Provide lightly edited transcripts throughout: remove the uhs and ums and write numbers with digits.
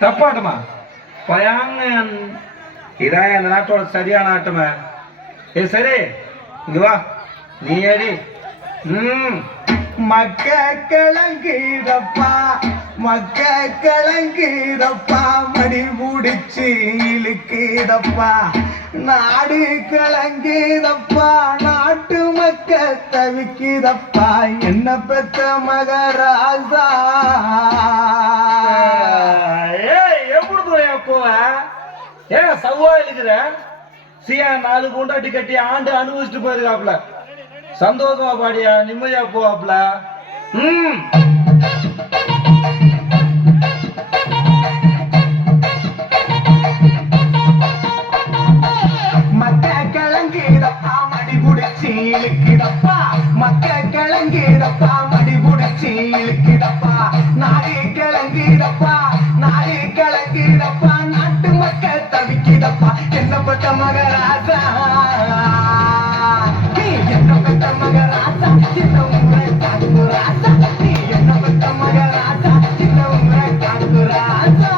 தப்பாட்டமா இதான் இந்த நாட்டோட சரியான ஆட்டமா. சரி இங்க வா, நீ அடி. மக்க கிளங்கிதப்பா, மக்க கிளங்கிதப்பா, மடி முடிச்சு இழுக்குதப்பா, நாடு கிளங்கிதப்பா, நாட்டு மக்க தவிக்குதப்பா, என்ன பெத்த மகராசா. எப்படி போவ சவ்வா இருக்கிற சியா 4 கொண்டாட்டி கட்டி ஆண்டு அனுபவிச்சுட்டு போயிருக்காப்ல. சந்தோஷமா பாடியா, நிம்மதியா போவாப்ல. மக்க கிளங்கிதப்பா, மடி புடிச்சு இழுக்குதப்பா, மக்க கிளங்கிதப்பா, மடி புடிச்சு இழுக்குதப்பா, நாடு கிளங்கிதப்பா, நாடு கிளங்கிதப்பா, நாட்டு மக்க தவிக்குதப்பா, என்ன பட்ட மகராசா, நீ என்ன பட்ட மகராசா, சின்ன ஊரை காக்கு ராசா, நீ என்ன பட்ட மகராசா, சின்ன ஊரை காக்கு ராசா.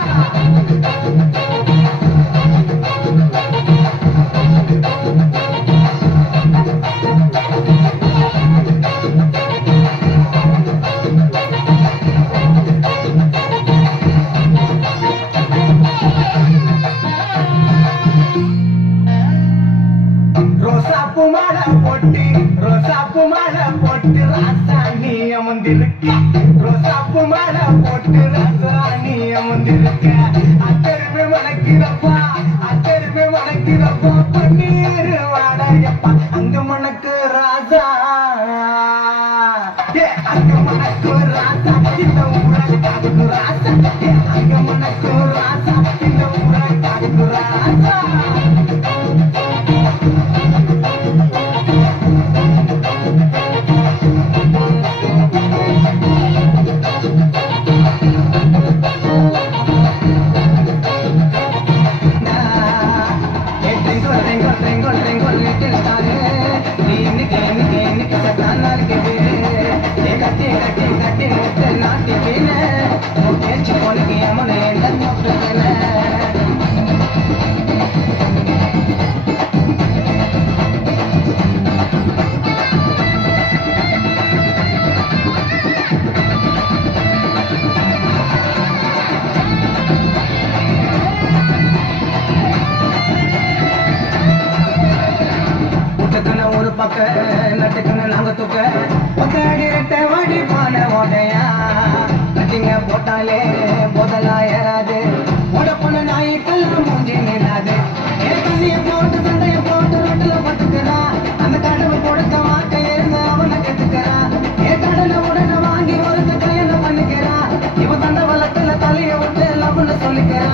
ரோசாப்பு மாலை போட்டு, ரோசாப்பு மாலை போட்டு ராசா நீ அமர்ந்திருக்க, ரோசாப்பு மாலை போட்டு ராசா நீ அமர்ந்திருக்க, அத்தருமே மணக்கிறப்பா, அத்தருமே மணக்கிறப்பா, பன்னீர் வாடையப்பா, அங்க மணக்கு ராசா, அங்க மணக்கு ராசா, இந்த ஊரை காக்கு ராசா, அங்க மணக்கு ராசா, இந்த ஊரை காக்கு ராசா. ஒரு பக்க நட்டுக்கணும் நாங்க தூக்க ஒத்தடி ரெட்ட வடி பான ஓடையா கட்டிங்க போட்டாலே போதலா ஏறாது உடப்பன நாய்க்கெல்லாம் மூஞ்சி நிலாது தண்ணிய போட்டு சண்டைய போட்டு ரொட்டில பட்டுக்கிறா அந்த கடவை கொடுத்த வார்த்தை இருந்து அவனை கெட்டுக்கிறா கடனை உடனே வாங்கி ஒரு கல்யாணம் பண்ணிக்கிறா இவன் தந்த வளத்துல தலைய விட்டு லவ்னு சொல்லிக்கிறா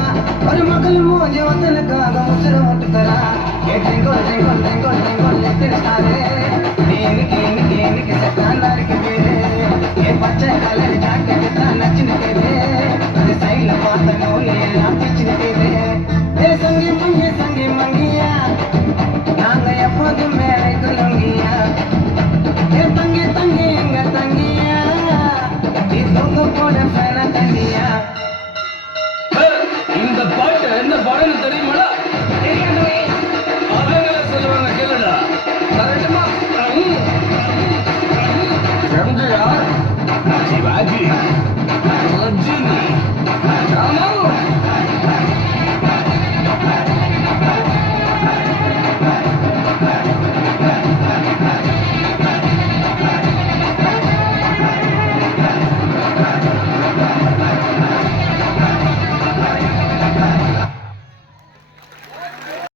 ஒரு மகள் மூஞ்சி வந்தனுக்காக முசுர விட்டுக்கிறா தேங்கோல் தேங்கோல் தேங்கோல் தேங்கோல் எடுத்துட்டாரு நீ இன்னைக்கு செட்டாண்டா இருக்குது பச்சை கலர் ஜாக்கெட்டு தான் நச்சுனுக்குது அது சைட்ல பார்த்த நோய் எல்லாம் பிச்சுனுக்குது சங்கி மங்கியா நாங்க எப்போதும் மேலே சொல்லுங்கியா தங்கி தங்கி எங்க தங்கியா நீ தொங்க போட பேன தங்கியா. இந்த பாட்டு என்ன பாடல் தெரியுமாடா? அவங்கள சொல்லுவாங்க கேளுடா. கரெக்டுமா? எம்ஜிஆர், சிவாஜி,